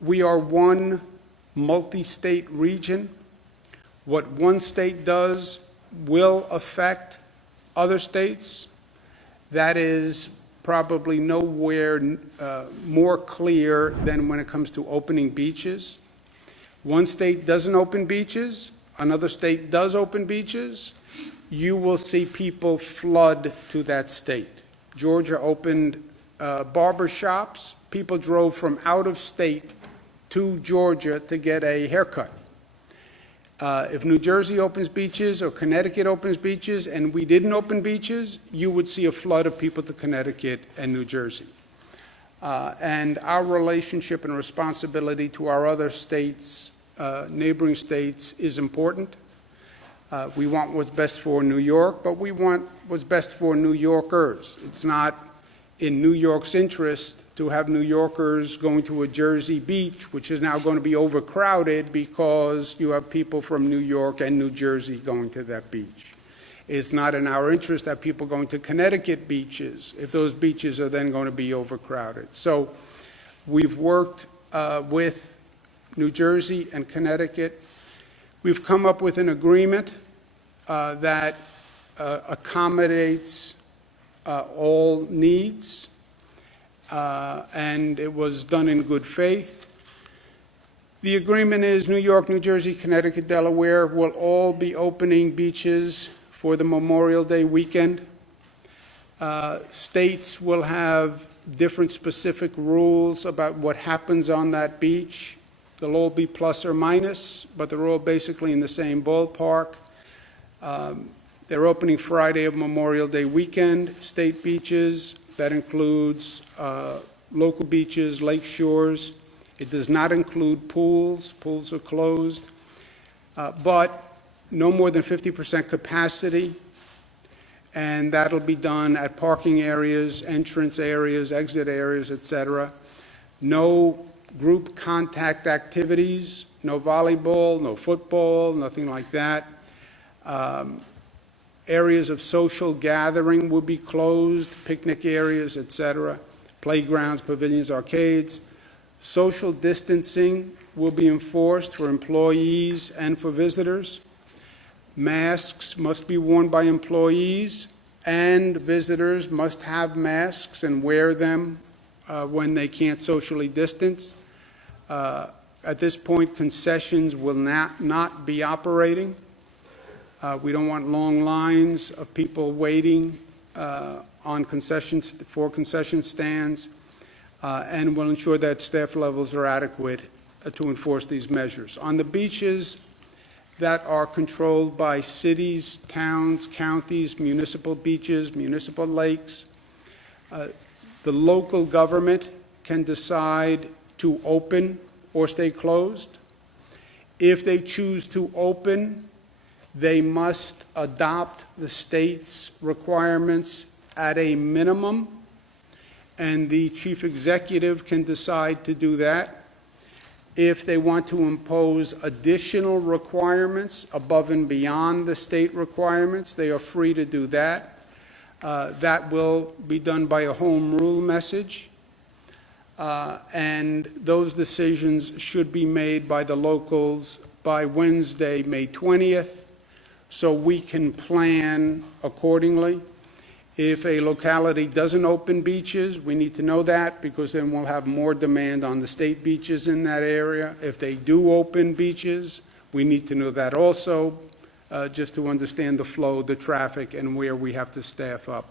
We are one multi-state region. What one state does will affect other states. That is probably nowhere more clear than when it comes to opening beaches. One state doesn't open beaches, another state does open beaches, you will see people flood to that state. Georgia opened barber shops. People drove from out of state to Georgia to get a haircut. If New Jersey opens beaches or Connecticut opens beaches and we didn't open beaches, you would see a flood of people to Connecticut and New Jersey. And our relationship and responsibility to our other states, neighboring states, is important. We want what's best for New York, but we want what's best for New Yorkers. It's not in New York's interest to have New Yorkers going to a Jersey beach, which is now going to be overcrowded because you have people from New York and New Jersey going to that beach. It's not in our interest that people going to Connecticut beaches if those beaches are then going to be overcrowded. So we've worked with New Jersey and Connecticut. We've come up with an agreement that accommodates all needs, and it was done in good faith. The agreement is New York, New Jersey, Connecticut, Delaware will all be opening beaches for the Memorial Day weekend. States will have different specific rules about what happens on that beach. They'll all be plus or minus, but they're all basically in the same ballpark. They're opening Friday of Memorial Day weekend, state beaches. That includes local beaches, lake shores. It does not include pools. Pools are closed. But no more than 50% capacity, and that'll be done at parking areas, entrance areas, exit areas, etc. No group contact activities, no volleyball, no football, nothing like that. Areas of social gathering will be closed, picnic areas, etc., playgrounds, pavilions, arcades. Social distancing will be enforced for employees and for visitors. Masks must be worn by employees, and visitors must have masks and wear them when they can't socially distance. At this point, concessions will not be operating. We don't want long lines of people waiting on concessions for concession stands, and we'll ensure that staff levels are adequate to enforce these measures. On the beaches that are controlled by cities, towns, counties, municipal beaches, municipal lakes, the local government can decide to open or stay closed. If they choose to open, they must adopt the state's requirements at a minimum, and the chief executive can decide to do that. If they want to impose additional requirements above and beyond the state requirements, they are free to do that. That will be done by a home rule message, and those decisions should be made by the locals by Wednesday, May 20th, so we can plan accordingly. If a locality doesn't open beaches, we need to know that, because then we'll have more demand on the state beaches in that area. If they do open beaches, we need to know that also, just to understand the flow, the traffic, and where we have to staff up.